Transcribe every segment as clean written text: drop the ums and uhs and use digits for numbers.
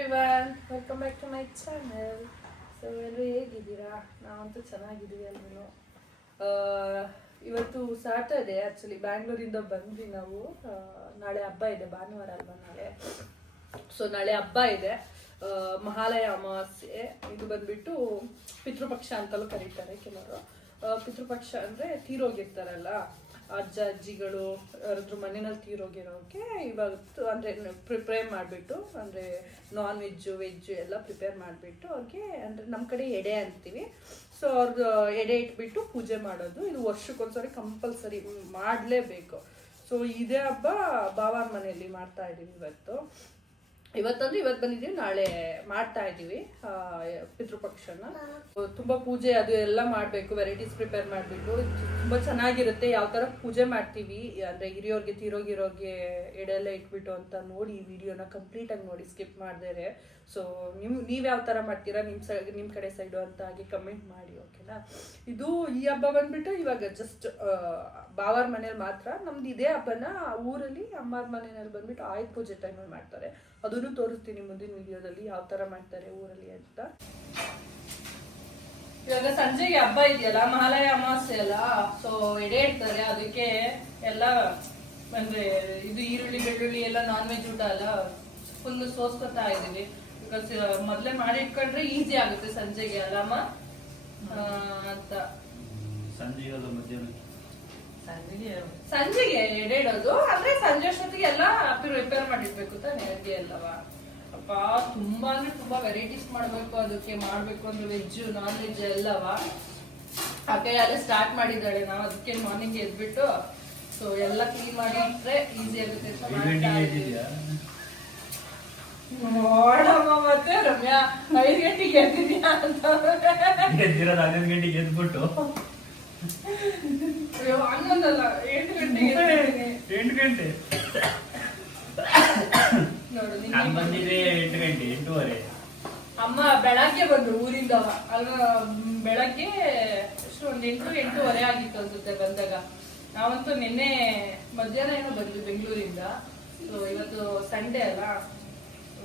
Everyone, welcome back to my channel. So ಎಲ್ಲರೂ ಹೇಗಿದ್ದೀರಾ? ನಾವಂತೂ ಚೆನ್ನಾಗಿದ್ದೀವಿ ಎಲ್ಲರೂ. ಇವತ್ತು ಸ್ಯಾಟರ್ಡೆ. ಆ್ಯಕ್ಚುಲಿ ಬ್ಯಾಂಗ್ಳೂರಿಂದ ಬಂದ್ವಿ ನಾವು. ನಾಳೆ ಹಬ್ಬ ಇದೆ, ಭಾನುವಾರ ಅಲ್ವಾ ನಾಳೆ. ಸೊ ನಾಳೆ ಹಬ್ಬ ಇದೆ, ಮಹಾಲಯ ಅಮಾವಾಸ್ಯೆ. ಇದು ಬಂದ್ಬಿಟ್ಟು ಪಿತೃಪಕ್ಷ ಅಂತಲೂ ಕರೀತಾರೆ ಕೆಲವರು. ಪಿತೃಪಕ್ಷ ಅಂದರೆ ತೀರೋಗಿರ್ತಾರಲ್ಲ ಅಜ್ಜ ಅಜ್ಜಿಗಳು, ಯಾರಾದ್ರೂ ಮನೆಯಲ್ಲಿ ತೀರೋಗಿರೋಕೆ ಇವತ್ತು ಅಂದರೆ ಪ್ರಿಪೇರ್ ಮಾಡಿಬಿಟ್ಟು, ಅಂದರೆ ನಾನ್ ವೆಜ್ಜು ವೆಜ್ಜು ಎಲ್ಲ ಪ್ರಿಪೇರ್ ಮಾಡಿಬಿಟ್ಟು ಅವ್ರಿಗೆ, ಅಂದರೆ ನಮ್ಮ ಕಡೆ ಎಡೆ ಅಂತೀವಿ. ಸೊ ಅವ್ರದ್ದು ಎಡೆ ಇಟ್ಬಿಟ್ಟು ಪೂಜೆ ಮಾಡೋದು. ಇದು ವರ್ಷಕ್ಕೊಂದ್ಸರಿ ಕಂಪಲ್ಸರಿ ಮಾಡಲೇಬೇಕು. ಸೊ ಇದೇ ಹಬ್ಬ ಭಾವನ ಮನೆಯಲ್ಲಿ ಮಾಡ್ತಾ ಇದ್ದೀವಿ ಇವತ್ತು ಬಂದಿದ್ದೀವಿ, ನಾಳೆ ಮಾಡ್ತಾ ಇದ್ದೀವಿ ಪಿತೃಪಕ್ಷನ. ತುಂಬಾ ಪೂಜೆ ಅದು ಎಲ್ಲ ಮಾಡಬೇಕು, ವೆರೈಟೀಸ್ ಪ್ರಿಪೇರ್ ಮಾಡಿಬಿಟ್ಟು ತುಂಬಾ ಚೆನ್ನಾಗಿರುತ್ತೆ. ಯಾವ ಥರ ಪೂಜೆ ಮಾಡ್ತೀವಿ ಅಂದರೆ ಹಿರಿಯೋರ್ಗೆ ತೀರೋಗಿರೋಗೆ ಎಡೆಲ್ಲ ಇಟ್ಬಿಟ್ಟು ಅಂತ ನೋಡಿ ಈ ವಿಡಿಯೋನ ಕಂಪ್ಲೀಟಾಗಿ ನೋಡಿ, ಸ್ಕಿಪ್ ಮಾಡ್ದೇರೆ. ಸೊ ನೀವು ಯಾವ ಥರ ಮಾಡ್ತೀರಾ ನಿಮ್ಮ ಕಡೆ ಸೈಡು ಅಂತ ಹಾಗೆ ಕಮೆಂಟ್ ಮಾಡಿ, ಓಕೆನಾ? ಇದು ಈ ಹಬ್ಬ ಬಂದ್ಬಿಟ್ಟು ಇವಾಗ ಜಸ್ಟ್ ಬಾವರ್ ಮನೇಲಿ ಮಾತ್ರ. ನಮ್ದು ಇದೇ ಹಬ್ಬನ ಊರಲ್ಲಿ ಅಮ್ಮರ ಮನೆಯಲ್ಲಿ ಬಂದ್ಬಿಟ್ಟು ಆಯುಧ ಪೂಜೆ ಟೈಮಲ್ಲಿ ಮಾಡ್ತಾರೆ. ಅದನ್ನು ತೋರಿಸ್ತೀನಿ ಮುಂದಿನ ವಿಡಿಯೋದಲ್ಲಿ ಯಾವ ತರ ಮಾಡ್ತಾರೆ ಊರಲ್ಲಿ ಅಂತ. ಇವಾಗ ಸಂಜೆಗೆ ಹಬ್ಬ ಇದೆಯಲ್ಲ, ಮಹಾಲಯ ಅಮಾವಾಸ್ಯೆ ಅಲ್ಲ. ಸೊ ಎಡೆ ಇಡ್ತಾರೆ, ಅದಕ್ಕೆ ಎಲ್ಲ ಅಂದ್ರೆ ಇದು ಈರುಳ್ಳಿ ಬೆಳ್ಳುಳ್ಳಿ ಎಲ್ಲ ನಾನ್ ವೆಜ್ ಊಟ ಅಲ್ಲ, ಫುಲ್ ಸೋಸ್ಕೊತಾ ಇದೀವಿ. ಬಿಕಾಸ್ ಮೊದ್ಲೇ ಮಾಡಿ ಇಟ್ಕೊಂಡ್ರೆ ಈಸಿ ಆಗುತ್ತೆ ಸಂಜೆಗೆ ಅಲ್ಲಮ್ಮ ಅಂತ. ಸಂಜೆಗೆ ಎಡೆ ಇಡೋದು ಅಂದ್ರೆ ಸಂಜೆ ಅಷ್ಟೊತ್ತಿಗೆ ಎಲ್ಲ ರಿಪೇರ್ ಮಾಡಿರ್ಬೇಕು ತಾನೆ ಅಡ್ಗೆ ಎಲ್ಲವ. ಅಪ್ಪ ತುಂಬಾ ಅಂದ್ರೆ ತುಂಬಾ ವೆರೈಟೀಸ್ ಮಾಡ್ಬೇಕು, ಅದಕ್ಕೆ ಮಾಡ್ಬೇಕು ಅಂದ್ರೆ ವೆಜ್ ನಾನ್ ವೆಜ್ ಎಲ್ಲವ. ಆ ಕೈ ಅಲ್ಲೇ ಸ್ಟಾರ್ಟ್ ಮಾಡಿದ್ದಾಳೆ. ನಾವು ಅದಕ್ಕೆ ಮಾರ್ನಿಂಗ್ ಎದ್ಬಿಟ್ಟು ಸೊ ಎಲ್ಲ ಕ್ಲೀನ್ ಮಾಡಿ ಇಟ್ರೆ ಈಸಿ ಆಗುತ್ತೆ. ನೋಡಮ್ಮ ಮತ್ತೆ ರಮ್ಯಾ 5 ಗಂಟೆಗೆ ಎದ್ದಿದ್ಯಾ ಅಂತ. 11 ಗಂಟೆಗೆ ಎದ್ಬಿಟ್ಟು ಹನ್ನೊಂದಲ್ಲ 8 ಗಂಟೆಗೆ 8 ಗಂಟೆ ನೋಡು. ನಾನು ಬಂದಿದ್ದೆ 8 ಗಂಟೆ 8:30. ಅಮ್ಮ ಬೆಳಗ್ಗೆ ಬಂದ್ರು ಊರಿಂದ. ಅಲ್ಲ ಬೆಳಗ್ಗೆ ಎಷ್ಟು ಒಂದು 8-8:30 ಆಗಿತ್ತು ಅನ್ಸುತ್ತೆ ಬಂದಾಗ. ನಾವಂತೂ ನಿನ್ನೆ ಮಧ್ಯಾಹ್ನ ಏನೋ ಬಂದ್ವಿ ಬೆಂಗಳೂರಿಂದ. ಸೊ ಇವತ್ತು ಸಂಡೇ ಅಲ್ಲ,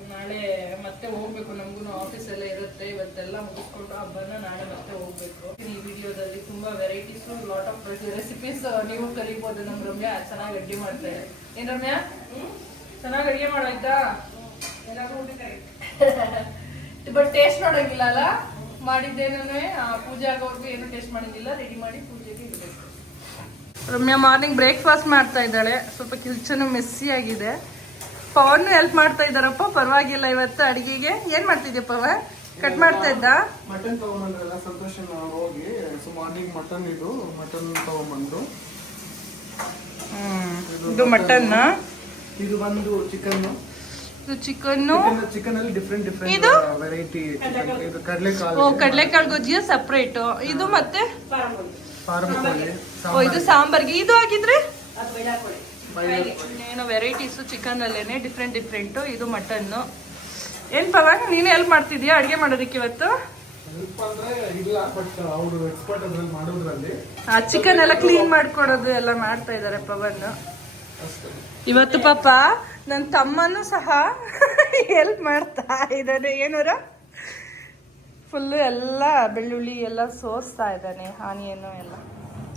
ನಾಳೆ ಮತ್ತೆ ಹೋಗ್ಬೇಕು. ನಮ್ಗೂ ಆಫೀಸ್ ಎಲ್ಲ ಇರುತ್ತೆ. ಇವತ್ತೆಲ್ಲ ಮುಗಿಸ್ಕೊಂಡು ಹಬ್ಬನ ನಾಳೆ ಮತ್ತೆ ಹೋಗ್ಬೇಕು. ಈ ವಿಡಿಯೋದಲ್ಲಿ ತುಂಬಾ ವೆರೈಟೀಸ್, ಲಾಟ್ ಆಫ್ ರೆಸಿಪೀಸ್ ನೀವು ಕಲಿಬಹುದು. ನಮ್ ರಮ್ಯಾ ಚೆನ್ನಾಗಿ ಅಡ್ಗೆ ಮಾಡ್ತಾರೆ. ಏನ್ ರಮ್ಯಾ ಚೆನ್ನಾಗಿ ಅಡ್ಗೆ ಮಾಡೋಯ್ತಾ? ಬಟ್ ಟೇಸ್ಟ್ ನೋಡಂಗಿಲ್ಲ ಅಲ್ಲ, ಮಾಡಿದ್ದೇನೂ ಪೂಜೆ ಆಗೋರ್ಗು ಏನು ಟೇಸ್ಟ್ ಮಾಡಂಗಿಲ್ಲ. ರೆಡಿ ಮಾಡಿ ಪೂಜೆಗೆ ಇಡಬೇಕು. ರಮ್ಯಾ ಮಾರ್ನಿಂಗ್ ಬ್ರೇಕ್ಫಾಸ್ಟ್ ಮಾಡ್ತಾ ಇದ್ದಾಳೆ. ಸ್ವಲ್ಪ ಕಿಚನ್ ಮೆಸ್ಸಿ ಆಗಿದೆ. ಪವನ್ ಹೆಲ್ಪ್ ಮಾಡ್ತಾ ಇದ್ದಾರಪ್ಪ, ಪರವಾಗಿಲ್ಲ. ಇವತ್ತು ಅಡಿಗೆಗೆ ಏನ್ ಮಾಡ್ತಿದ್ಯಾ ಪವನ್? ಕಟ್ ಮಾಡ್ತಾ ಇದ್ದ? ಮಟನ್ ತಗೊಂಬಂದ್ರಲ್ಲ ಸಂತೋಷ ಹೋಗಿ. ಸೊ ಮಾರ್ನಿಂಗ್ ಮಟನ್ ತಗೊಂಬಂದ್ರು. ಇದು ಮಟನ್, ಇದು ಬಂದು ಚಿಕನ್. ಇದು ಚಿಕನ್ ಅಲ್ಲಿ ಡಿಫ್ರೆಂಟ್ ವೆರೈಟಿ. ಇದು ಕಡಲೆಕಾಳು ಗೊಜ್ಜಿಯ ಸಪ್ರೇಟ್. ಇದು ಮತ್ತೆ ಇದು ಸಾಂಬಾರ್ಗೆ. ಇದು ಆಗಿದ್ರೆ ಏನೋ ವೆರೈಟೀಸ್ ಚಿಕನ್ ಅಲ್ಲೇನೆ ಡಿಫ್ರೆಂಟ್. ಇದು ಮಟನ್. ಏನ್ ಪವನ್ ನೀನೇ ಹೆಲ್ಪ್ ಮಾಡ್ತಿದ್ಯಾ ಅಡ್ಗೆ ಮಾಡೋದಕ್ಕೆ ಇವತ್ತು? ಚಿಕನ್ ಎಲ್ಲ ಕ್ಲೀನ್ ಮಾಡ್ಕೊಡೋದು ಎಲ್ಲ ಮಾಡ್ತಾ ಇದಾರೆ ಪವನ್ ಇವತ್ತು. ಪಾಪ ನನ್ನ ತಮ್ಮನು ಸಹ ಹೆಲ್ಪ್ ಮಾಡ್ತಾ ಇದ್ದಾನೆ. ಏನೂರ ಫುಲ್ಲು ಎಲ್ಲ ಬೆಳ್ಳುಳ್ಳಿ ಎಲ್ಲ ಸೋಸ್ತಾ ಇದ್ದಾನೆ, ಆನಿಯನ್ ಎಲ್ಲ.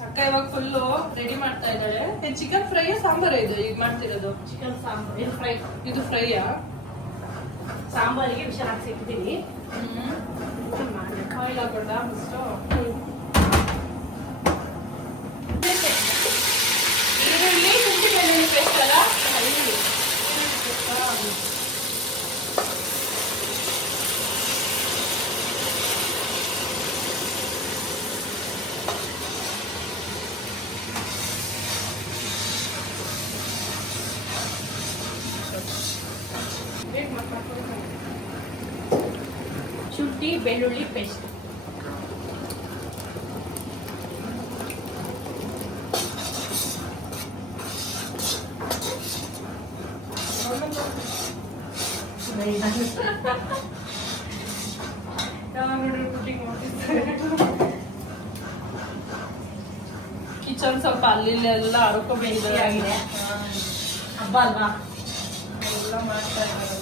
ಅಕ್ಕ ಇವಾಗ ಫುಲ್ಲು ರೆಡಿ ಮಾಡ್ತಾ ಇದ್ದಾಳೆ. ಚಿಕನ್ ಫ್ರೈ ಸಾಂಬಾರ್ ಇದು ಈಗ ಮಾಡ್ತಿರೋದು? Chicken sambar fry. ಇದು ಫ್ರೈಯಾ? ಸಾಂಬಾರಿಗೆ ವಿಷಯ ಹಾಕ್ಸಿಟ್ಟಿದ್ದೀನಿ. ಆಯಿಲ್ ಹಾಕೋಣ ಫಸ್ಟು. ಈರುಳ್ಳಿ ಶುಂಠಿ ಬೆಳ್ಳುಳ್ಳಿ ಪೇಸ್ಟ್ ಅಲ್ಲ? ಶುಂಠಿ ಬೆಳ್ಳುಳ್ಳಿ ಪೇಸ್ಟ್. ಕಿಚನ್ ಸ್ವಲ್ಪ ಅಲ್ಲಿ ಎಲ್ಲ ಆಗಿದೆ. ಹಬ್ಬ ಅಲ್ವಾ, ಎಲ್ಲ ಮಾಡ್ತಾ ಇದ್ದಾರೆ.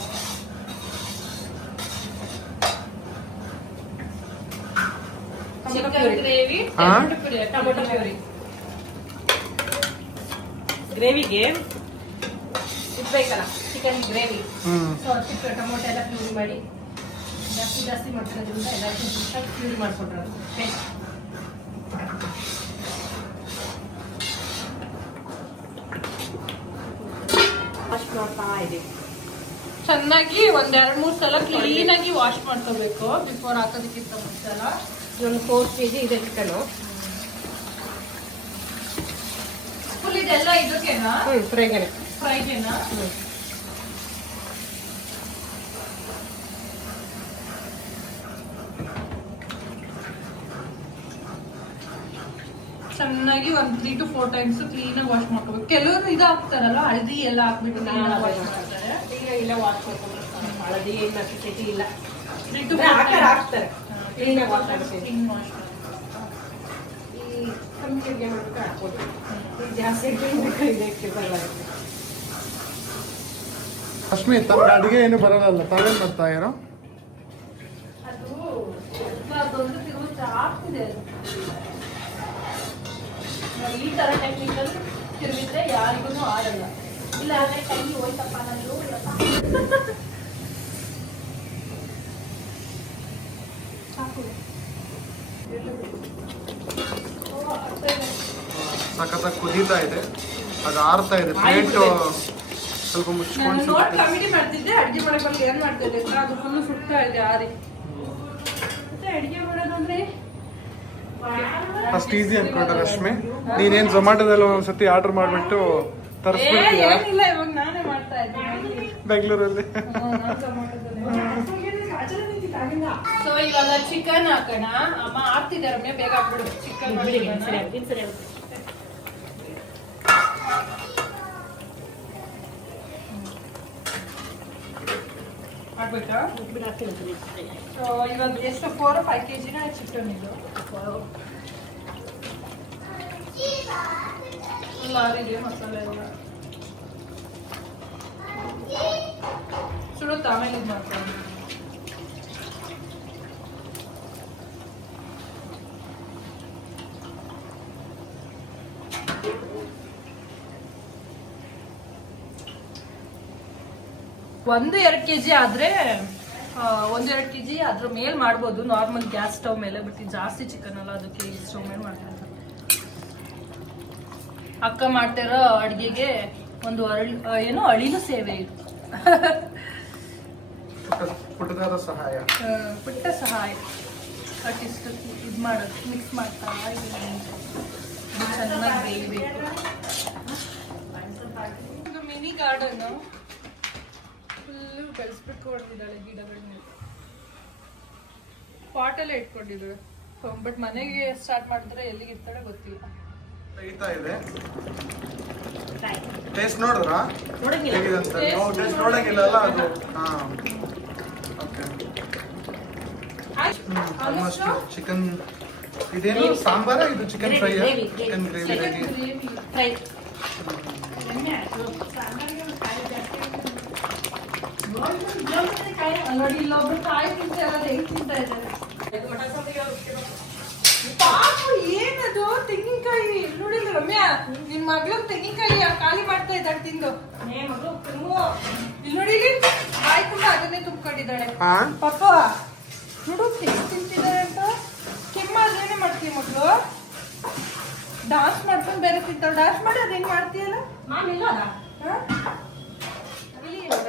Chicken gravy, tomato puree. ಗ್ರೇವಿಗೆ ಇಡ್ಬೇಕಲ್ಲ ಚಿಕನ್ ಗ್ರೇವಿ, ಸೊ ಅದಕ್ಕೆ ಟೊಮೊಟೊ ಎಲ್ಲ ಪ್ಯೂರಿ ಮಾಡಿ ಜಾಸ್ತಿ ಮಾಡ್ಕೊಳ್ಳೋದ್ರಿಂದ ಎಲ್ಲ ಪ್ಯೂರಿ ಮಾಡಿಕೊಟ್ರೆ ಪೇಸ್ಟ್. ವಾಶ್ ಮಾಡ್ತಾ ಇದೆ ಚೆನ್ನಾಗಿ ಒಂದ್ 2-3 ಸಲ ಕ್ಲೀನ್ ಆಗಿ ವಾಶ್ ಮಾಡ್ಕೋಬೇಕು ಬಿಫೋರ್ ಹಾಕೋದಕ್ಕಿಂತ ಮುಂಚೆ. ಒಂದು 4 kg ಇದೆ ಚಿಕನು. ಫುಲ್ ಇದೆಲ್ಲ ಇದಕ್ಕೆನಾ? ಫ್ರೈಗೆನೆ. ಫ್ರೈಗೆನಾ? ಚೆನ್ನಾಗಿ ಒಂದ್ 3 to 4 times ಕ್ಲೀನ್ ಆಗಿ ವಾಶ್ ಮಾಡ್ಕೋಬೇಕು. ಕೆಲವರು ಇದು ಹಾಕ್ತಾರಲ್ಲ, ಹಳದಿ ಎಲ್ಲ ಹಾಕ್ಬಿಟ್ಟು ವಾಶ್ ಮಾಡ್ತಾರೆ. ಇಲ್ಲ ವಾಶ್ ಮಾಡ್ಕೊಂಡು ಹಳದಿ ಏನು ನೆಸೆಸಿಟಿ ಇಲ್ಲ. 3 to 4 times ಹಾಕ್ತಾರೆ ಕ್ಲೀನ್ ಆಗಿ ವಾಶ್ ಮಾಡ್ತೀವಿ. ಕ್ಲೀನ್ ವಾಶ್ ಮಾಡ್ತಾರೆ. ಈ ಕಮ್ಮಿ ಕೆಳಗೆ ಮಾಡ್ಬೇಕು ಹಾಕ್ಬೋದು. ಈ ಜಾಸ್ತಿ ಇದಕ್ಕೆ ಬರಲಾಗುತ್ತೆ. ಅಶ್ಮಿ, ತಮ್ಗೆ ಅಡುಗೆ ಏನು ಬರಲ್ಲ, ತಾವೇನು ಮಾಡ್ತಾ ಇರೋ? ಅದೊಂದು ತಿರುವು ಜಾಸ್ತಿದೆ. ಈ ತರ ಟೆಕ್ನಿಕಲ್ ತಿರುಗಿದ್ರೆ ಯಾರಿಗೂ ಆಡಲ್ಲ. ಇಲ್ಲ ಅಂದ್ರೆ ಕೈ ಹೋಯ್ತಪ್ಪ ನಾನು ಸಖತ್ತಾಗಿ ಕುದೀತಾ ಇದೆ, ಅದು ಆರ್ತಾ ಇದೆ. ಪ್ಲೇಟ್ ಸ್ವಲ್ಪ ನಾನು ಮುಚ್ಕೊಂಡು ನೋಡ್ ಕಾಮಿಡಿ ಮಾಡ್ತಿದ್ದೆ, ಅಡ್ಗೆ ಮಾಡಕ್ಕೆ ಏನ್ ಮಾಡ್ತಿದ್ದೆ ಅಂತ ಅದು ಫುಲ್ ಸುಡ್ತಾ ಇದೆ ಆರಿ. ಮತ್ತೆ ಅಡ್ಗೆ ಮಾಡೋದಂದ್ರೆ ಅಷ್ಟು ಈಸಿ ಅನ್ಕೊಂಡೆ ರಶ್ಮಿ. ನೀನೇನು ಝೊಮ್ಯಾಟೊದಲ್ಲಿ ಒಂದ್ಸತಿ ಆರ್ಡರ್ ಮಾಡಿಬಿಟ್ಟು ತರಿಸ್ಬಿಡ್ತೀಯಾ ಏನಿಲ್ಲ, ಇವಾಗ ನಾನೇ ಮಾಡ್ತಾ ಇದ್ದೀನಿ ಬೆಂಗಳೂರಲ್ಲಿ? ಸೊ ಇವಾಗ ಚಿಕನ್ ಹಾಕೋಣ. ಅಮ್ಮ ಹಾಕ್ತಿದ್ದಾರೆ, ರಮ್ಯ ಬೇಗ ಹಾಕ್ಬಿಡು ಚಿಕನ್. ಹಾಕ್ಬೇಕಾ? ಸೊ ಇವಾಗ ಎಷ್ಟು 4 or 5 kg ಚಿಕನ್ ಇದು. ಲಾರಿಗೆ ಮಸಾಲೆ ಎಲ್ಲ ಸುಡುತ್ತಾ, ಆಮೇಲೆ ಇದು ಮಾಡ್ಕೊಂಡು. ಒಂದು 2 kg ಆದ್ರೆ 1-2 kg ಅದ್ರ ಮೇಲೆ ಮಾಡ್ಬೋದು ನಾರ್ಮಲ್ ಗ್ಯಾಸ್ ಸ್ಟವ್ ಮೇಲೆ. ಬಟ್ ಜಾಸ್ತಿ ಚಿಕನ್ ಅಲ್ಲ, ಅದಕ್ಕೆ ಈ ಸ್ಟವ್ ಮೇಲೆ ಮಾಡ್ತಾರೆ. ಅಕ್ಕ ಮಾಡ್ತಿರೋ ಅಡ್ಗೆಗೆ ಒಂದು ಏನೋ ಅಳಿಲು ಸೇವೆ ಇದು. ಪುಟ್ಟದಾದ ಸಹಾಯ, ಪುಟ್ಟ ಸಹಾಯ. ಅಟ್ಟಿಷ್ಟು ಇದು ಮಾಡೋದು, ಮಿಕ್ಸ್ ಮಾಡ್ತಾ ಚೆನ್ನಾಗಿ ಬೇಯಬೇಕು. ಇದು ಮಿನಿ ಗಾರ್ಡನ್ ಫುಲ್ಲು ಬೆಳೆಸ್ಬಿಟ್ಕೊಂಡಿದ್ದಾಳೆ ಗಿಡಗಳನ್ನ. ಪಾಟಲ್ಲೇ ಇಟ್ಕೊಂಡಿದ್ದಾಳೆ. ಬಟ್ ಮನೆಗೆ ಸ್ಟಾರ್ಟ್ ಮಾಡಿದ್ರೆ ಎಲ್ಲಿಗೆ ಇರ್ತಾಳೆ ಗೊತ್ತಿಲ್ಲ. ಬೇಯ್ತಾ ಇದೆ. ಟೇಸ್ಟ್ ನೋಡಿದ್ರಾ ನೋಡಂಗಿಲ್ಲ. ಹೇಗಿದೆ ಅಂತ? ನಾವು ಟೇಸ್ಟ್ ನೋಡಂಗಿಲ್ಲಲ್ಲ ಅದು. ಹಾಂ, ಓಕೆ. ಆಲ್ಮೋಸ್ಟ್ ಚಿಕನ್ ಇದೇನು ಸಾಂಬಾರ, ಇದು chicken fry, chicken gravy ready. Fry ನೋಡಿ ಇಲ್ಲೊಬ್ರು ಕಾಯಿ ತಿಂತ ಹೆಂಗ್ ತಿಂತ ಇದ್ದಾರೆ. ಪಾಪು ಏನದು ತೆಂಗಿನಕಾಯಿ ನೋಡಿಲ್ಲ ರಮ್ಯಾ, ನಿನ್ ಮಗಳು ತೆಂಗಿನಕಾಯಿ ಖಾಲಿ ಮಾಡ್ತಾ ಇದ್ದಾಳೆ ತಿಂದು. ಇಲ್ಲಿ ನೋಡಿ, ಬಾಯಿ ತುಂಬಾ ಅದನ್ನೇ ತುಂಬಿಕೊಂಡಿದ್ದಾಳೆ ಪಾಪ. ನೋಡು ತೆಂಗು ತಿಂತಿದ್ದಾರೆ ಅಂತ. ಕೆಮ್ಮಾದ್ರೆ ಏನೇ ಮಾಡ್ತೀವಿ ಮಕ್ಕಳು? ಡಾನ್ಸ್ ಮಾಡ್ಕೊಂಡು ಬೇರೆ ತಿಂತಾಳೆ. ಡಾನ್ಸ್ ಮಾಡಿ ಅದೇನ್ ಮಾಡ್ತೀಯಲ್ಲ.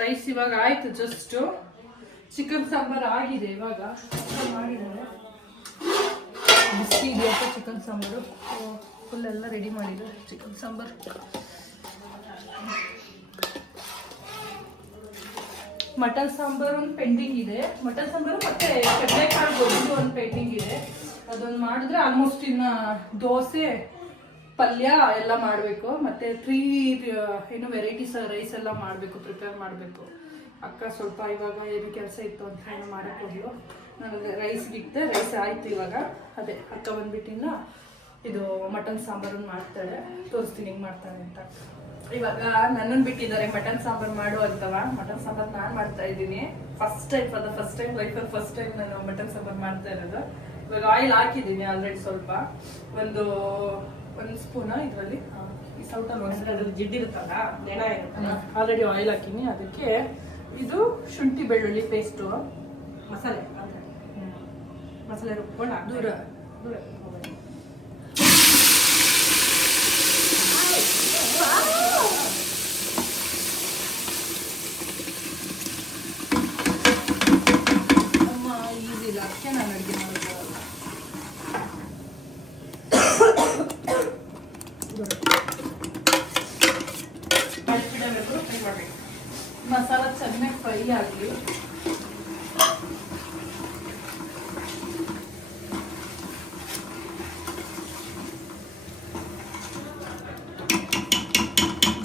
ರೈಸ್ ಇವಾಗ ಆಯ್ತು, ಜಸ್ಟ್ ಚಿಕನ್ ಸಾಂಬಾರ್ ಆಗಿದೆ. ಇವಾಗ ಮಾಡಿದ್ದಾರೆ, ಬಿಸಿ ಇದೆಯಪ್ಪ ಚಿಕನ್ ಸಾಂಬಾರು. ಫುಲ್ ಎಲ್ಲ ರೆಡಿ ಮಾಡಿದ್ದಾರೆ ಚಿಕನ್ ಸಾಂಬಾರು. ಮಟನ್ ಸಾಂಬಾರು ಒಂದು ಪೆಂಡಿಂಗ್ ಇದೆ. ಮಟನ್ ಸಾಂಬಾರು ಮತ್ತೆ ಕಡಲೆಕಾಳು ಗೊಜ್ಜು ಒಂದು ಪೆಂಡಿಂಗ್ ಇದೆ. ಅದೊಂದು ಮಾಡಿದ್ರೆ ಆಲ್ಮೋಸ್ಟ್ ಇನ್ನು ದೋಸೆ, ಪಲ್ಯ ಎಲ್ಲ ಮಾಡಬೇಕು. ಮತ್ತೆ 3 ವೆರೈಟೀಸ್ ರೈಸ್ ಎಲ್ಲ ಮಾಡಬೇಕು, ಪ್ರಿಪೇರ್ ಮಾಡಬೇಕು. ಅಕ್ಕ ಸ್ವಲ್ಪ ಇವಾಗ ಏನು ಕೆಲಸ ಇತ್ತು ಅಂತ ಏನೋ ಮಾಡಕ್ಕೆ ಹೋಗ್ಲು. ನನಗೆ ರೈಸ್ಗೆ ಇಟ್ಟೆ, ರೈಸ್ ಆಯ್ತು ಇವಾಗ. ಅದೇ ಅಕ್ಕ ಬಂದ್ಬಿಟ್ಟಿಂದ ಇದು ಮಟನ್ ಸಾಂಬಾರನ್ನು ಮಾಡ್ತಾಳೆ, ತೋರಿಸ್ತೀನಿ ಹಿಂಗೆ ಮಾಡ್ತಾಳೆ ಅಂತ. ಇವಾಗ ನನ್ನನ್ನು ಬಿಟ್ಟಿದ್ದಾರೆ ಮಟನ್ ಸಾಂಬಾರು ಮಾಡು ಅಂತವ. ಮಟನ್ ಸಾಂಬಾರು ನಾನು ಮಾಡ್ತಾ ಇದ್ದೀನಿ. ಫಸ್ಟ್ ಟೈಮ್ ಲೈಫಲ್ಲಿ ಫಸ್ಟ್ ಟೈಮ್ ನಾನು ಮಟನ್ ಸಾಂಬಾರ್ ಮಾಡ್ತಾ ಇರೋದು. ಇವಾಗ ಆಯಿಲ್ ಹಾಕಿದ್ದೀನಿ ಆಲ್ರೆಡಿ ಸ್ವಲ್ಪ, ಒಂದು ಸ್ಪೂನ ಇದರಲ್ಲಿ ಈ ಸೌಟಲ್ಲಿ ಒಂದು ಜಿಡ್ಡಿರುತ್ತಲ್ಲ, ನೆನ ಇರುತ್ತಲ್ಲ, ಆಲ್ರೆಡಿ ಆಯಿಲ್ ಹಾಕಿನಿ. ಅದಕ್ಕೆ ಇದು ಶುಂಠಿ ಬೆಳ್ಳುಳ್ಳಿ ಪೇಸ್ಟು, ಮಸಾಲೆ ಮಸಾಲೆ ರುಬ್ಕೊಂಡು ದೂರ ಅಮ್ಮ ಈಸಿ ಇಲ್ಲ, ಅದಕ್ಕೆ ನಾನು ಅಡುಗೆ ಮಾಡೋದು. ಮಸಾಲ ಚೆನ್ನಾಗಿ ಫ್ರೈ ಆಗಲಿ.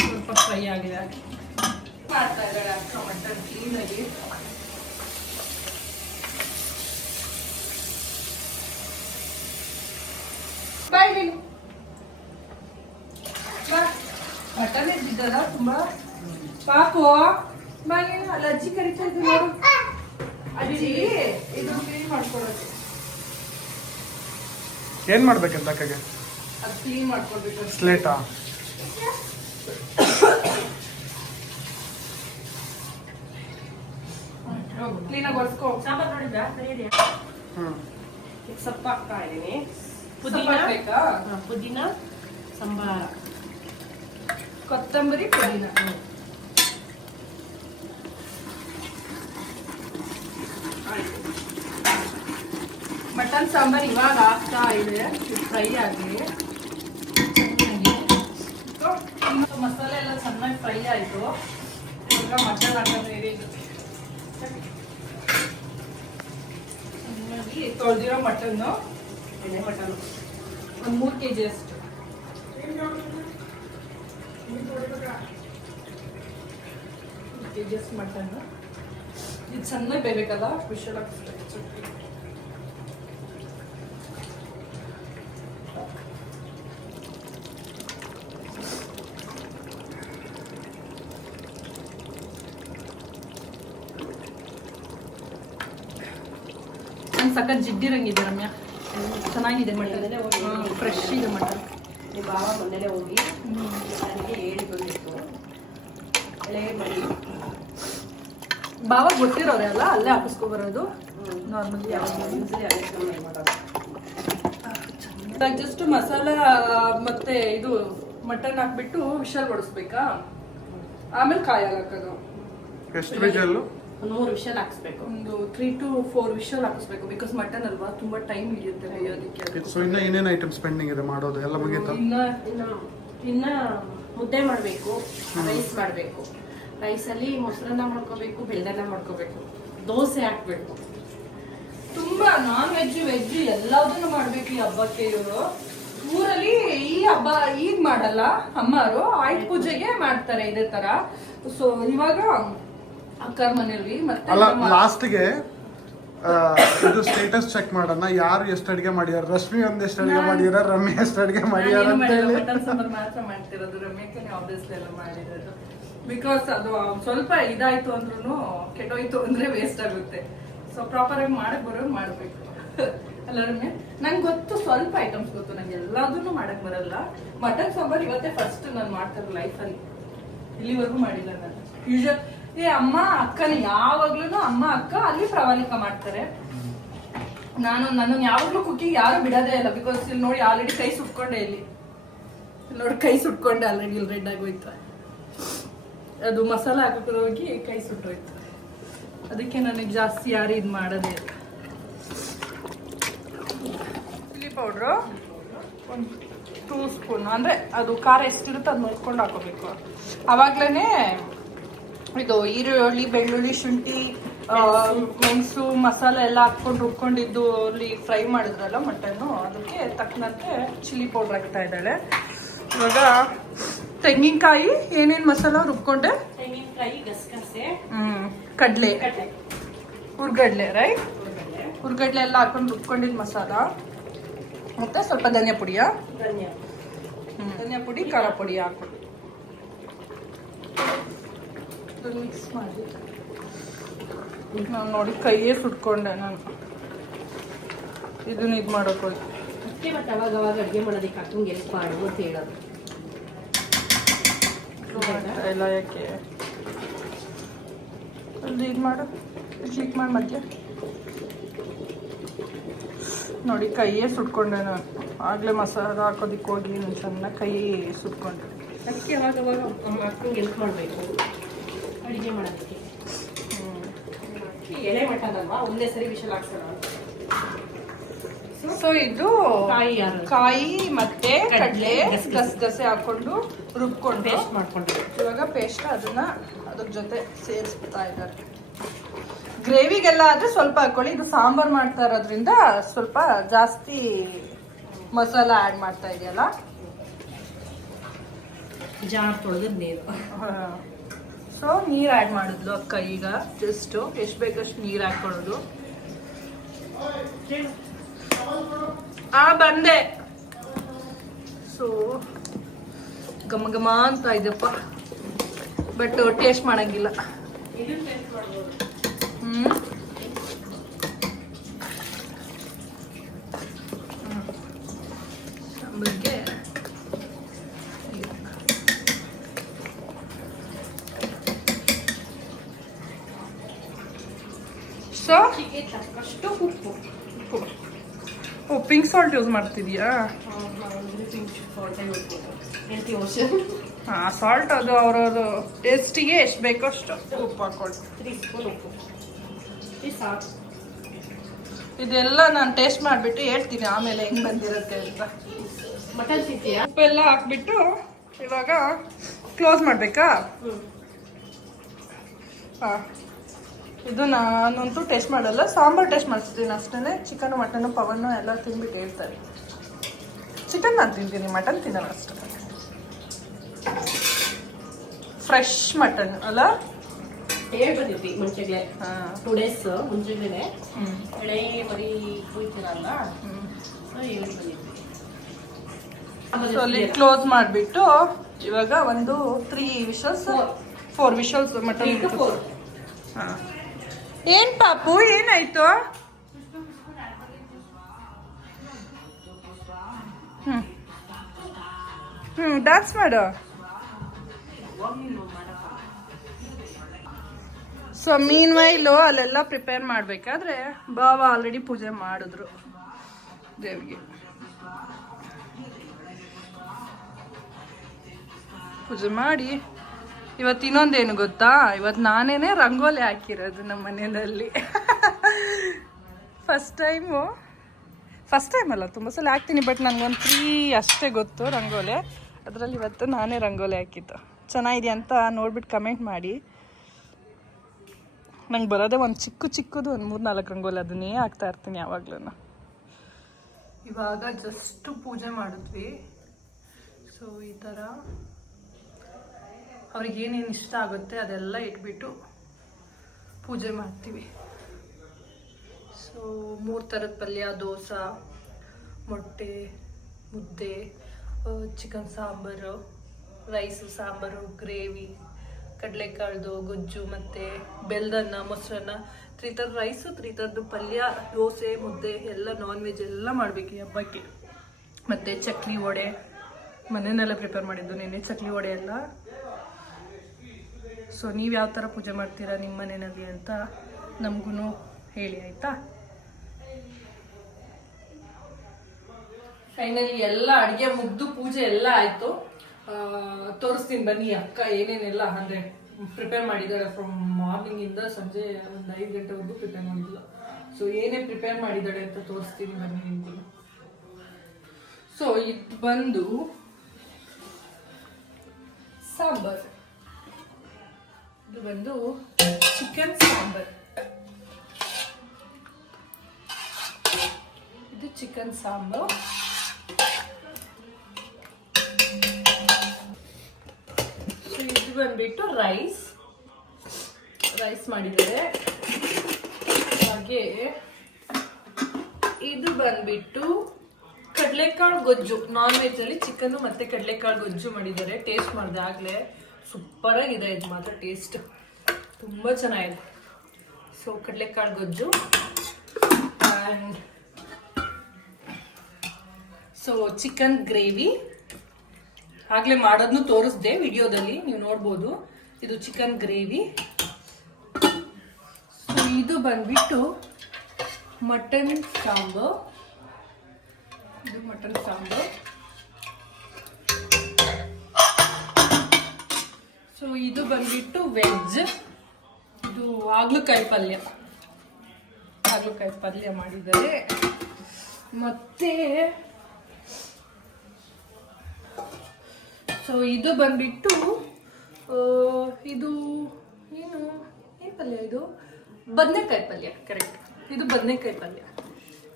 ಸ್ವಲ್ಪ ಫ್ರೈ ಆಗಿದೆ, ಮಾಡ್ತಾ ಇದ್ದಾಳೆ ಅಕ್ಕ ಮಟನ್ ಕ್ಲೀನಾಗಿ. ಬಾಯ್ ನೀನು ಮಟನ್ ಇದ್ದಿದ್ದಲ್ಲ ತುಂಬಾ ಪಾಪು. ಬಾಯ್ ನೀನು ಅಲ್ಲಿ ಅಜ್ಜಿ ಕರಿತಾ ಇದ್ದು ನೋಡು. ಅಜ್ಜಿ ಇದು ಕ್ಲೀನ್ ಮಾಡ್ಕೊಡೋದು, ಏನ್ ಮಾಡ್ಬೇಕಂತ ಅಕ್ಕಗೆ? ಅದು ಕ್ಲೀನ್ ಮಾಡ್ಕೊಡ್ಬೇಕು. ಸ್ಲೇಟಾ? ಕ್ಲೀನಾಗಿ ಒರೆಸ್ಕೊ. ಸಾಂಬಾರ್ ನೋಡಿದ್ರಾ? ಸರಿ. ಹ್ಮ್. ಈಗ ಸೊಪ್ಪು ಹಾಕ್ತಾ ಇದ್ದೀನಿ. ಪುದೀನ ಬೇಕಾ? ಪುದೀನ, ಸಂಬಾರ, ಕೊತ್ತಂಬರಿ, ಪುದೀನ. ಮಟನ್ ಸಾಂಬಾರ್ ಇವಾಗ ಆಗ್ತಾ ಇದೆ, ಫ್ರೈ ಆಗಲಿ ಚೆನ್ನಾಗಿ. ಮಸಾಲೆ ಎಲ್ಲ ಚೆನ್ನಾಗಿ ಫ್ರೈ ಆಯಿತು. ಇವಾಗ ಮಟನ್ ಹಾಕಿದ್ರೆ ಚೆನ್ನಾಗಿ ತೊಳೆದಿರೋ ಮಟನ್ನು, ಎಣ್ಣೆ ಮಟನ್ ಒಂದು 3 kg ಅಷ್ಟು. kg ಮಟನ್ ಇದು ಚೆನ್ನಾಗಿ ಬೇಯಬೇಕಲ್ಲ, ವಿಷಲ್ ಹಾಕಿಸ್ಬೇಕು. ಸಖತ್ ಜಿಡ್ಡಿರಂಗಿದೆ ರಮ್ಯಾ, ಚೆನ್ನಾಗಿದೆ ಮಟನ್, ಫ್ರೆಶ್ ಇದೆ ಮಟನ್. ನಿಮ್ಮ ಬಾವ ಮೊನ್ನೆಲೆ ಹೋಗಿ ನನಗೆ ಹೇಳಿಕೊಂಡಿತ್ತು, ಎಳೆ ಮಡಿ ಬಾವ ಗೊತ್ತಿರೋರೆ ಅಲ್ಲ, ಅಲ್ಲೇ ಹಾಕಿಸ್ಕೊಬರೋದು ನಾರ್ಮಲಿ. ಜಸ್ಟ್ ಮಸಾಲ ಮತ್ತೆ ಇದು ಮಟನ್ ಹಾಕ್ಬಿಟ್ಟು ವಿಷಲ್ ಹೊಡಿಸ್ಬೇಕಾ, ಆಮೇಲೆ ಕಾಯಿ ಹಾಕೋದು. ಎಷ್ಟು ವಿಷಲ್ಲು? ಒಂದು 3 ವಿಷಲ್ ಹಾಕ್ಸ್ಬೇಕು. ಒಂದು 3 to 4 ವಿಷಲ್ ಹಾಕಿಸ್ಬೇಕು, ಬಿಕಾಸ್ ಮಟನ್ ಅಲ್ವಾ ತುಂಬಾ ಟೈಮ್ ಹಿಡಿಯುತ್ತೆ ಬೇಯೋದಕ್ಕೆ. ಸೊ ಇನ್ನ ಏನೇನು ಐಟಮ್ಸ್ ಪೆಂಡಿಂಗ್ ಇದೆ ಮಾಡೋದು? ಎಲ್ಲ ಮುಗೀತಾ? ಇನ್ನ ಮುದ್ದೆ ಮಾಡಬೇಕು, ರೈಸ್ ಮಾಡಬೇಕು. ರೈಸಲ್ಲಿ ಮೊಸರನ್ನ ಮಾಡ್ಕೋಬೇಕು, ಬೆಲ್ಲನ ಮಾಡ್ಕೋಬೇಕು, ದೋಸೆ ಹಾಕ್ಬೇಕು. ತುಂಬಾ ನಾನ್ ವೆಜ್ ವೆಜ್ ಎಲ್ಲದನ್ನು ಮಾಡ್ಬೇಕು ಈ ಹಬ್ಬಕ್ಕೆ. ಇವರು ಊರಲ್ಲಿ ಈ ಹಬ್ಬ ಈಗ ಮಾಡಲ್ಲ, ಅಮ್ಮರು ಆಯುಧ ಪೂಜೆಗೆ ಮಾಡ್ತಾರೆ ಇದೇ ತರ. ಸೊ ಇವಾಗ ಅಕ್ಕರ ಮನೆಯಲ್ಲಿ ಮತ್ತೆ ಅಲ್ಲ, ಲಾಸ್ಟ್ಗೆ ಇದು ಸ್ಟೇಟಸ್ ಚೆಕ್ ಮಾಡೋಣ, ಯಾರು ಎಷ್ಟು ಅಡಿಗೆ ಮಾಡ್ಯಾರ. ರಶ್ಮಿ ಒಂದ್ ಎಷ್ಟು ಅಡಿಗೆ ಮಾಡ್ಯಾರ, ರಮ್ಯ ಎಷ್ಟು ಅಡಿಗೆ ಮಾಡ್ಯಾರ ಅಂತ ಹೇಳಿ. ಮಟನ್ ಸಾಂಬಾರ್ ಮಾತ್ರ ಮಾಡ್ತಿರೋದು, ರಮ್ಯಕ್ಕೆ ಆಬ್ವಿಯಸ್ಲಿ ಎಲ್ಲ ಮಾಡಿರೋದು. ಬಿಕಾಸ್ ಅದು ಸ್ವಲ್ಪ ಇದಾಯ್ತು ಅಂದ್ರೂ ಕೆಟ್ಟೋಯ್ತು ಅಂದ್ರೆ ವೇಸ್ಟ್ ಆಗುತ್ತೆ. ಸೊ ಪ್ರಾಪರ್ ಆಗಿ ಮಾಡಕ್ ಬರೋರು ಮಾಡ್ಬೇಕು ಅಲ್ಲ ರಮ್ಯ? ನಂಗೆ ಗೊತ್ತು, ಸ್ವಲ್ಪ ಐಟಮ್ಸ್ ಗೊತ್ತು, ನಂಗೆ ಎಲ್ಲದನ್ನು ಮಾಡಕ್ ಬರಲ್ಲ. ಮಟನ್ ಸಾಂಬಾರ್ ಇವತ್ತೇ ಫಸ್ಟ್ ನಾನು ಮಾಡ್ತಾರೆ ಲೈಫಲ್ಲಿ, ಇಲ್ಲಿವರೆಗೂ ಮಾಡಿಲ್ಲ ನಾನು. ಯೂಶಲ್ ಅಮ್ಮ ಅಕ್ಕನ ಯಾವಾಗ್ಲೂ ಅಮ್ಮ ಅಕ್ಕ ಅಲ್ಲಿ ಪ್ರವಾಲಿಕ ಮಾಡ್ತಾರೆ. ನನ್ನನ್ನು ಯಾವಾಗ್ಲೂ ಕುಕಿಂಗ್ ಯಾರು ಬಿಡೋದೇ ಇಲ್ಲ. ಬಿಕಾಸ್ ಇಲ್ಲಿ ನೋಡಿ ಆಲ್ರೆಡಿ ಕೈ ಸುಟ್ಕೊಂಡೆ, ಇಲ್ಲಿ ನೋಡಿ ಕೈ ಸುಟ್ಕೊಂಡೆ ಆಲ್ರೆಡಿ, ಇಲ್ಲಿ ರೆಡ್ ಆಗೋಯ್ತು. ಅದು ಮಸಾಲ ಹಾಕಕ್ಕೆ ಹೋಗಿ ಕೈ ಸುಟ್ಟೋಯ್ತು. ಅದಕ್ಕೆ ನನಗೆ ಜಾಸ್ತಿ ಯಾರು ಇದು ಮಾಡೋದೇ ಇಲ್ಲ. ಚಿಲ್ಲಿ ಪೌಡ್ರು ಒಂದು 2 ಸ್ಪೂನ್, ಅಂದರೆ ಅದು ಖಾರ ಎಷ್ಟಿರುತ್ತೆ ಅದು ನೋಡ್ಕೊಂಡು ಹಾಕೋಬೇಕು. ಆವಾಗಲೇ ಇದು ಈರುಳ್ಳಿ, ಬೆಳ್ಳುಳ್ಳಿ, ಶುಂಠಿ, ಮೆಣಸು, ಮಸಾಲೆ ಎಲ್ಲ ಹಾಕ್ಕೊಂಡು ರುಬ್ಕೊಂಡಿದ್ದು ಅಲ್ಲಿ ಫ್ರೈ ಮಾಡಿದ್ರಲ್ಲ ಮಟನ್ನು, ಅದಕ್ಕೆ ತಕ್ಕನಂತೆ ಚಿಲ್ಲಿ ಪೌಡ್ರ್ ಹಾಕ್ತಾ ಇದ್ದಾಳೆ. ಇವಾಗ ತೆಂಗಿನಕಾಯಿ, ಏನೇನು ಮಸಾಲ ರುಬ್ಕೊಂಡೆ? ತೆಂಗಿನಕಾಯಿ, ಗಸಗಸೆ, ಕಡಲೆ, ಹುರ್ಗಡ್ಲೆ, ರೈಟ್? ಹುರ್ಗಡ್ಲೆ ಎಲ್ಲ ಹಾಕೊಂಡು ರುಬ್ಕೊಂಡಿದ್ದು ಮಸಾಲ, ಮತ್ತು ಸ್ವಲ್ಪ ಧನಿಯಾ ಪುಡಿಯಾ? ಧನಿಯಾ ಪುಡಿ, ಖಾರ ಪುಡಿ ಹಾಕೊಂಡು ಮಿಕ್ಸ್ ಮಾಡಿ ನಾನು ನೋಡಿ ಕೈಯೇ ಸುಟ್ಕೊಂಡೆ ನಾನು ಇದನ್ನ ಇದು ಮಾಡೋಕೆ ಹೋಗಿ. ಅಷ್ಟೇ ಮತ್ತೆ ಅವಾಗ ಅವಾಗ ಅಡುಗೆ ಮಾಡೋದಕ್ಕೆ ಅಕ್ಕಂಗೆ ಹೆಲ್ಪ್ ಮಾಡು ಅಂತ ಹೇಳೋದು. ಎಲ್ಲ ಯಾಕೆ ಅಲ್ಲಿ ಇದು ಮಾಡು ಕ್ಲಿಕ್ ಮಾಡಿ ಮಧ್ಯ ನೋಡಿ ಕೈಯೇ ಸುಟ್ಕೊಂಡೆ ನಾನು ಆಗಲೇ ಮಸಾಲ ಹಾಕೋದಕ್ಕೆ ಹೋಗಿ ನಾನು ಚೆನ್ನಾಗಿ ಕೈ ಸುಟ್ಕೊಂಡೆ. ಅದಕ್ಕೆ ಅವಾಗ ಅವಾಗ ಅಕ್ಕಂಗೆ ಹೆಲ್ಪ್ ಮಾಡಬೇಕು ಅಡುಗೆ ಮಾಡೋದಕ್ಕೆ. ಎಲೆ ಮಟನ್ ಅಲ್ವಾ, ಒಂದೇ ಸರಿ ವಿಷಲ್ ಹಾಕ್ಸೋಣ. ಸೊ ಇದು ಕಾಯಿ ಮತ್ತೆ ಕಡಲೆ ಗಸಗಸೆ ಹಾಕೊಂಡು ರುಬ್ಕೊಂಡು ಪೇಸ್ಟ್ ಮಾಡ್ಕೊಂಡು ಇವಾಗ ಪೇಸ್ಟ್ ಅದನ್ನ ಅದ್ರ ಜೊತೆ ಸೇರಿಸ್ತಾ ಇದ್ದಾರೆ. ಗ್ರೇವಿಗೆಲ್ಲ ಆದ್ರೆ ಸ್ವಲ್ಪ ಹಾಕೊಳ್ಳಿ, ಇದು ಸಾಂಬಾರ್ ಮಾಡ್ತಾ ಇರೋದ್ರಿಂದ ಸ್ವಲ್ಪ ಜಾಸ್ತಿ ಮಸಾಲ ಆಡ್ ಮಾಡ್ತಾ ಇದೆಯಲ್ಲ. ಜಾರ್ ತೊಳೆದ ನೀರು. ಸೊ ನೀರ್ ಆಡ್ ಮಾಡಿದ್ಲು ಅಕ್ಕ ಈಗ ಜಸ್ಟ್ ಎಷ್ಟು ಬೇಕಷ್ಟು ನೀರ್ ಹಾಕೊಳ್ಳೋದು. ಬಂದೆ. ಸೊ ಘಮ ಘಮ ಅಂತ ಇದೆಪ್ಪ, ಬಟ್ ಟೇಸ್ಟ್ ಮಾಡಂಗಿಲ್ಲ. ಸಾಂಬಾರ್ಗೆ ಸೊ ಅಷ್ಟು ಉಪ್ಪು. ಓ ಪಿಂಕ್ ಸಾಲ್ಟ್ ಯೂಸ್ ಮಾಡ್ತಿದ್ಯಾ? ಹಾಂ ಸಾಲ್ಟ್ ಅದು ಅವರದು ಟೇಸ್ಟಿಗೆ ಎಷ್ಟು ಬೇಕೋ ಅಷ್ಟು ಉಪ್ಪು ಹಾಕೊಳ್ಳಿ. 3 ಸ್ಪೂನ್ ಉಪ್ಪು ಸಾಕು. ಇದೆಲ್ಲ ನಾನು ಟೇಸ್ಟ್ ಮಾಡಿಬಿಟ್ಟು ಹೇಳ್ತೀನಿ ಆಮೇಲೆ ಹೆಂಗೆ ಬಂದಿರುತ್ತೆ ಅಂತ. ಮಟನ್ ತಿಂತೀಯಾ? ಉಪ್ಪೆಲ್ಲ ಹಾಕ್ಬಿಟ್ಟು ಇವಾಗ ಕ್ಲೋಸ್ ಮಾಡಬೇಕಾ? ಹಾಂ ಇದು ನಾನಂತೂ ಟೇಸ್ಟ್ ಮಾಡಲ್ಲ, ಸಾಂಬಾರು ಟೇಸ್ಟ್ ಮಾಡ್ತಿದ್ದೀನಿ ಅಷ್ಟೇ. ಚಿಕನ್ ಮಟನ್ನು ಪವನ್ನು ಎಲ್ಲ ತಿಂದ್ಬಿಟ್ಟು ಹೇಳ್ತಾರೆ. ಚಿಕನ್ ನಾನು ತಿಂತೀನಿ, ಮಟನ್ ತಿನ್ನಲ್ಲ ಅಷ್ಟೇ. ಫ್ರೆಶ್ ಮಟನ್ ಅಲ್ಲ? ಹೇಳಿ ಬಂದಿದ್ವಿ ಮುಂಚೆಗೆ. 2 ಡೇಸ್ ಮುಂಚೆಗೆ ಹಳೆ ಮರಿ ಕುಯ್ತೀರಲ್ಲ, ಹೇಳಿ ಬಂದಿದ್ವಿ. ಸೊ ಅಲ್ಲಿ ಕ್ಲೋಸ್ ಮಾಡಿಬಿಟ್ಟು ಇವಾಗ ಒಂದು 3 ವಿಷಲ್ಸ್ 4 ವಿಷಲ್ಸ್ ಮಟನ್. ಹಾಂ ಏನ್ ಪಾಪು ಏನಾಯ್ತು? ಡ್ಯಾನ್ಸ್ ಮಾಡು. ಸೊ ಮೀನ್ ವೈಲು ಅಲ್ಲೆಲ್ಲ ಪ್ರಿಪೇರ್ ಮಾಡಬೇಕಾದ್ರೆ ಬಾವ ಆಲ್ರೆಡಿ ಪೂಜೆ ಮಾಡಿದ್ರು ದೇವ್ರಿಗೆ. ಪೂಜೆ ಮಾಡಿ ಇವತ್ತು ಇನ್ನೊಂದೇನು ಗೊತ್ತಾ, ಇವತ್ತು ನಾನೇನೆ ರಂಗೋಲಿ ಹಾಕಿರೋದು ನಮ್ಮ ಮನೆಯಲ್ಲಿ. ಫಸ್ಟ್ ಟೈಮ್ ಅಲ್ಲ, ತುಂಬ ಸಲ ಹಾಕ್ತೀನಿ, ಬಟ್ ನನಗೊಂದು 3 ಅಷ್ಟೇ ಗೊತ್ತು ರಂಗೋಲಿ. ಅದರಲ್ಲಿ ಇವತ್ತು ನಾನೇ ರಂಗೋಲಿ ಹಾಕಿದ್ದು. ಚೆನ್ನಾಗಿದೆ ಅಂತ ನೋಡ್ಬಿಟ್ಟು ಕಮೆಂಟ್ ಮಾಡಿ. ನಂಗೆ ಬರೋದೇ ಒಂದು ಚಿಕ್ಕದು ಒಂದು 3-4 ರಂಗೋಲಿ, ಅದನ್ನೇ ಹಾಕ್ತಾ ಇರ್ತೀನಿ ಯಾವಾಗ್ಲೂ. ಇವಾಗ ಜಸ್ಟ್ ಪೂಜೆ ಮಾಡಿದ್ವಿ. ಸೊ ಈ ಥರ ಅವ್ರಿಗೆ ಏನೇನು ಇಷ್ಟ ಆಗುತ್ತೆ ಅದೆಲ್ಲ ಇಟ್ಬಿಟ್ಟು ಪೂಜೆ ಮಾಡ್ತೀವಿ. ಸೊ 3 ಥರದ ಪಲ್ಯ, ದೋಸೆ, ಮೊಟ್ಟೆ, ಮುದ್ದೆ, chicken sambar, rice sambar, gravy, ಕಡಲೆಕಾಳ್ದು ಗೊಜ್ಜು, ಮತ್ತು ಬೆಲ್ಲದನ್ನ, ಮೊಸರನ್ನ, 3 ಥರದ ರೈಸು, 3 ಥರದ್ದು ಪಲ್ಯ, ದೋಸೆ, ಮುದ್ದೆ ಎಲ್ಲ ನಾನ್ ವೆಜ್ ಎಲ್ಲ ಮಾಡಬೇಕು ಈ ಹಬ್ಬಕ್ಕೆ. ಮತ್ತು ಚಕ್ಲಿ ವಡೆ ಮನೆಯಲ್ಲೆಲ್ಲ ಪ್ರಿಪೇರ್ ಮಾಡಿದ್ದು ನೆನ್ನೆ ಚಕ್ಲಿ ವಡೆ ಎಲ್ಲ. ಸೊ ನೀವು ಯಾವ ಥರ ಪೂಜೆ ಮಾಡ್ತೀರಾ ನಿಮ್ಮ ಮನೆಯಲ್ಲಿ ಅಂತ ನಮಗೂ ಹೇಳಿ ಆಯಿತಾ. ಫೈನಲಿ ಎಲ್ಲ ಅಡುಗೆ ಮುಗ್ದು ಪೂಜೆ ಎಲ್ಲ ಆಯಿತು. ತೋರಿಸ್ತೀನಿ ಬನ್ನಿ ಅಕ್ಕ ಏನೇನೆಲ್ಲ ಅಂದರೆ ಪ್ರಿಪೇರ್ ಮಾಡಿದ್ದಾಳೆ. ಫ್ರಮ್ ಮಾರ್ನಿಂಗಿಂದ ಸಂಜೆ ಒಂದು 5 ಗಂಟೆವರೆಗೂ ಪ್ರಿಪೇರ್ ಮಾಡಿಲ್ಲ. ಸೊ ಏನೇ ಪ್ರಿಪೇರ್ ಮಾಡಿದ್ದಾಳೆ ಅಂತ ತೋರಿಸ್ತೀನಿ ಬನ್ನಿ ನಿಮಗೂ. ಸೊ ಇದು ಬಂದು ಸಾಂಬಾರ್, ಇದು ಬಂದು ಚಿಕನ್ ಸಾಂಬಾರ್, ಇದು ಚಿಕನ್ ಸಾಂಬಾರ್, ಇದು ಬಂದ್ಬಿಟ್ಟು ರೈಸ್ ಮಾಡಿದ್ದಾರೆ. ಹಾಗೆ ಇದು ಬಂದ್ಬಿಟ್ಟು ಕಡಲೆಕಾಳು ಗೊಜ್ಜು, ನಾನ್ ವೆಜ್ ಅಲ್ಲಿ ಚಿಕನ್ ಮತ್ತೆ ಕಡಲೆಕಾಳು ಗೊಜ್ಜು ಮಾಡಿದ್ದಾರೆ. ಟೇಸ್ಟ್ ಮಾಡಿದೆ ಆಗಲೇ, ಸೂಪರ್ ಆಗಿದೆ. ಇದು ಮಾತ್ರ ಟೇಸ್ಟ್ ತುಂಬ ಚೆನ್ನಾಗಿದೆ. ಸೊ ಕಡಲೆಕಾಳು ಗೊಜ್ಜು ಆ್ಯಂಡ್ ಸೊ ಚಿಕನ್ ಗ್ರೇವಿ ಆಗಲೇ ಮಾಡೋದನ್ನು ತೋರಿಸ್ದೆ ವಿಡಿಯೋದಲ್ಲಿ, ನೀವು ನೋಡ್ಬೋದು. ಇದು ಚಿಕನ್ ಗ್ರೇವಿ. ಸೊ ಇದು ಬಂದ್ಬಿಟ್ಟು ಮಟನ್ ಸಾಂಬಾರ್. ಇದು ಮಟನ್ ಸಾಂಬಾರ್. ಸೊ ಇದು ಬಂದ್ಬಿಟ್ಟು ವೆಜ್. ಇದು ಹಾಗಲಕಾಯಿ ಪಲ್ಯ ಮಾಡಿದ್ದಾರೆ. ಮತ್ತೆ ಸೊ ಇದು ಬಂದ್ಬಿಟ್ಟು ಇದು ಏನು ಪಲ್ಯ, ಇದು ಬದನೆಕಾಯಿ ಪಲ್ಯ. ಕರೆಕ್ಟ್, ಇದು ಬದನೆಕಾಯಿ ಪಲ್ಯ.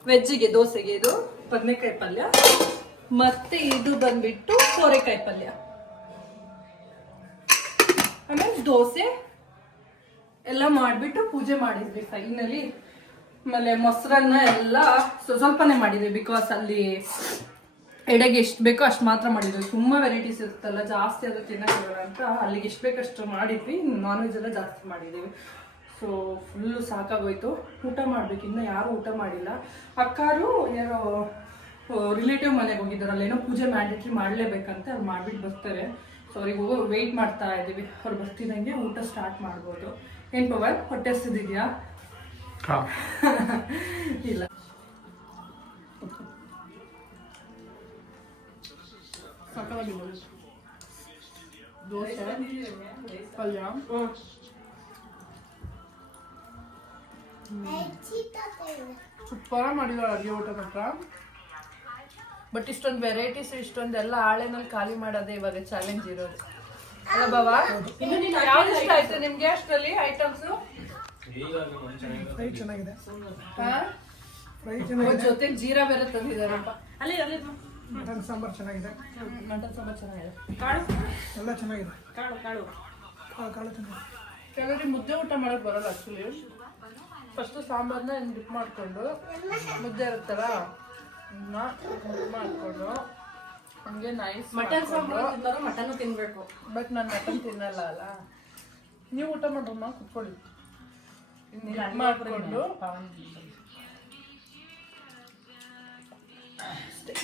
ವೆಜ್ಜಿಗೆ ದೋಸೆಗೆ ಇದು ಬದನೆಕಾಯಿ ಪಲ್ಯ. ಮತ್ತೆ ಇದು ಬಂದ್ಬಿಟ್ಟು ಸೋರೆಕಾಯಿ ಪಲ್ಯ. ಆಮೇಲೆ ದೋಸೆ ಎಲ್ಲ ಮಾಡಿಬಿಟ್ಟು ಪೂಜೆ ಮಾಡಿದ್ವಿ ಫೈನಲಿ. ಆಮೇಲೆ ಮೊಸರನ್ನ ಎಲ್ಲ ಸ್ವಲ್ಪನೇ ಮಾಡಿದ್ವಿ, ಬಿಕಾಸ್ ಅಲ್ಲಿ ಎಡೆಗೆ ಎಷ್ಟು ಬೇಕೋ ಅಷ್ಟು ಮಾತ್ರ ಮಾಡಿದ್ವಿ. ತುಂಬ ವೆರೈಟೀಸ್ ಇರುತ್ತಲ್ಲ, ಜಾಸ್ತಿ ಅದು ತಿನ್ನೋಕ್ಕಾಗಲ್ಲ ಅಂತ ಅಲ್ಲಿಗೆ ಎಷ್ಟು ಬೇಕಷ್ಟು ಮಾಡಿದ್ವಿ. ನಾನ್ ವೆಜ್ ಎಲ್ಲ ಜಾಸ್ತಿ ಮಾಡಿದ್ದೀವಿ. ಸೊ ಫುಲ್ಲು ಸಾಕಾಗೋಯ್ತು. ಊಟ ಮಾಡ್ಬೇಕು, ಇನ್ನೂ ಯಾರೂ ಊಟ ಮಾಡಿಲ್ಲ. ಅಕ್ಕಾರು ಯಾರೋ ರಿಲೇಟಿವ್ ಮನೆಗೆ ಹೋಗಿದ್ದಾರಲ್ಲ, ಏನೋ ಪೂಜೆ ಮ್ಯಾಂಡೇಟ್ರಿ ಮಾಡಲೇಬೇಕಂತೆ, ಅವ್ರು ಮಾಡಿಬಿಟ್ಟು ಬರ್ತಾರೆ. ಸೊ ಅವ್ರಿಗೆ ಹೋಗೋ ವೆಯ್ಟ್ ಮಾಡ್ತಾ ಇದ್ದೀವಿ. ಅವ್ರು ಬರ್ತಿದ್ದಂಗೆ ಊಟ ಸ್ಟಾರ್ಟ್ ಮಾಡ್ಬೋದು. ಏನು ಪವನ್, ಹೊಟ್ಟೆ ಹಸಿದಿದ್ಯಾ? ಇಲ್ಲ. ದೋಸೆ ಪಲ್ಯ ಸೂಪರ್ ಮಾಡಿದಾರೆ ಅಡುಗೆ ಊಟ ಮಾತ್ರ. ಬಟ್ ಇಷ್ಟೊಂದು ವೆರೈಟೀಸ್, ಇಷ್ಟೊಂದೆಲ್ಲ ಆಳೆನಲ್ಲಿ ಖಾಲಿ ಮಾಡೋದೇ ಇವಾಗ ಚಾಲೆಂಜ್ ಇರೋದು ಅಲ್ಲ ಬಾವ? ಯಾವ್ದು ಇಷ್ಟ ಆಯ್ತು ನಿಮ್ಗೆ ಅಷ್ಟರಲ್ಲಿ ಐಟಮ್ಸ್? ಚೆನ್ನಾಗಿದೆ. ಜೊತೆಗೆ ಜೀರಾ ಬೇರೆ ತಂದಿದಾರಪ್ಪ. ಮಟನ್ ಸಾಂಬಾರ್ ಚೆನ್ನಾಗಿದೆ. ಮಟನ್ ಸಾಂಬಾರ್ ಚೆನ್ನಾಗಿದೆ. ಎಲ್ಲ ಚೆನ್ನಾಗಿದೆ. ಕಾಳು ಕಾಳು ಚೆನ್ನಾಗಿದೆ. ಕೆಲವರಿಗೆ ಮುದ್ದೆ ಊಟ ಮಾಡಕ್ ಬರಲ್ಲ ಆಕ್ಚುಲಿ. ಫಸ್ಟ್ ಸಾಂಬಾರ್ನ ಡಿಪ್ ಮಾಡ್ಕೊಂಡು, ಮುದ್ದೆ ಇರುತ್ತಲ್ಲ ಡಿಪ್ ಮಾಡ್ಕೊಂಡು ಹಂಗೆ ನೈಸ್ ಮಟನ್ ಸಾಂಬಾರ್ ಮಟನ್ ತಿನ್ಬೇಕು. ಬಟ್ ನಾನು ಮಟನ್ ತಿನ್ನಲ್ಲ ಅಲ್ಲ. ನೀವು ಊಟ ಮಾಡೋಮ್ಮ, ಕುತ್ಕೊಳ್ಳಿ. ಮಾಡ್ಕೊಂಡು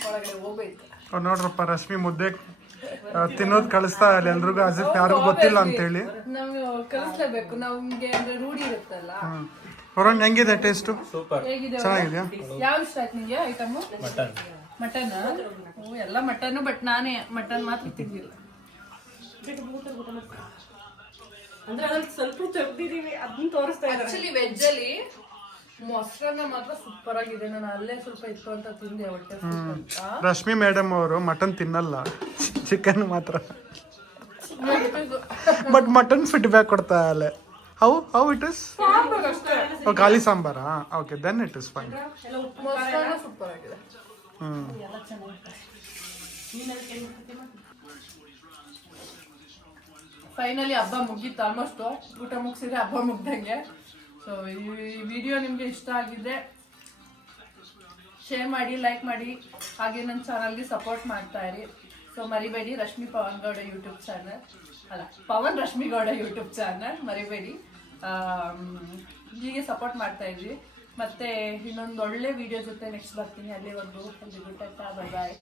ಒಳಗಡೆ ಹೋಗ್ಬೇಕು. ನೋಡ್ರಪ್ಪ, ರಶ್ಮಿ ಮುದ್ದೆ ತಿನ್ನೋದು ಕಳಿಸ್ತಾ ಇಲ್ಲ ಎಲ್ರಿಗೂ, ಯಾರಿಗೂ ಗೊತ್ತಿಲ್ಲ ಅಂತೇಳಿ. ನಾವು ಕಲಿಸ್ಲೇಬೇಕು, ನಮ್ಗೆ ಅಂದ್ರೆ ರೂಢಿ ಇರುತ್ತಲ್ಲ. ಹೊರಗೆ ಹೆಂಗಿದೆ ಟೇಸ್ಟು? ಹೇಗಿದೆ? ಚೆನ್ನಾಗಿದೆಯಾ? ಯಾವ್ದು ಇಷ್ಟ ಆಯ್ತು ನಿಂಗೆ ಐಟಮು? ಮಟನ್. ಎಲ್ಲ ಮಟನ್, ಬಟ್ ನಾನೇ ಮಟನ್ ಮಾತ್ರ ತಿಂದಿಲ್ಲ. ಅಂದ್ರೆ ಅದ್ರಲ್ಲಿ ಸ್ವಲ್ಪ ತೆಗ್ದಿದೀವಿ, ಅದನ್ನ ತೋರಿಸ್ತಾ ಇದ್ದಾರೆ. ಆಕ್ಚುಲಿ ವೆಜ್ ಅಲ್ಲಿ ಮೊಸರನ್ನ ಮಾತ್ರ ಸೂಪರ್ ಆಗಿದೆ. ನಾನು ಅಲ್ಲೇ ಸ್ವಲ್ಪ ಇತ್ತು ಅಂತ ತಿಂದೆ ಹೊಟ್ಟೆ ಅಂತ. ರಶ್ಮಿ ಮೇಡಮ್ ಅವರು ಮಟನ್ ತಿನ್ನಲ್ಲ, ಚಿಕನ್ ಮಾತ್ರ. ಬಟ್ ಮಟನ್ ಫೀಡ್ಬ್ಯಾಕ್ ಕೊಡ್ತಾ ಅಲ್ಲೇ. How it is? ಖಾಲಿ ಸಾಂಬಾರಾ? Okay, then it is fine. ಮೊಸರನ್ನ ಸೂಪರ್ ಆಗಿದೆ. ಫೈನಲಿ ಹಬ್ಬ ಮುಗೀತು. ಆಲ್ಮೋಸ್ಟ್ ಊಟ ಮುಗಿಸಿದ್ರೆ ಹಬ್ಬ ಮುಗ್ದಂಗೆ. ಸೊ ಈ ವಿಡಿಯೋ ನಿಮಗೆ ಇಷ್ಟ ಆಗಿದ್ರೆ ಶೇರ್ ಮಾಡಿ, ಲೈಕ್ ಮಾಡಿ, ಹಾಗೆ ನನ್ನ ಚಾನಲ್ಗೆ ಸಪೋರ್ಟ್ ಮಾಡ್ತಾ ಇರಿ. ಸೊ ಮರಿಬೇಡಿ, ರಶ್ಮಿ ಪವನ್ ಗೌಡ ಯೂಟ್ಯೂಬ್ ಚಾನಲ್ ಅಲ್ಲ, ಪವನ್ ರಶ್ಮಿ ಗೌಡ ಯೂಟ್ಯೂಬ್ ಚಾನಲ್ ಮರಿಬೇಡಿ. ಹೀಗೆ ಸಪೋರ್ಟ್ ಮಾಡ್ತಾ ಇದ್ವಿ. ಮತ್ತೆ ಇನ್ನೊಂದು ಒಳ್ಳೆ ವಿಡಿಯೋ ಜೊತೆ ನೆಕ್ಸ್ಟ್ ಬರ್ತೀನಿ. ಅಲ್ಲಿವರೆಗೂ ಬಾಯ್ ಬಾಯ್.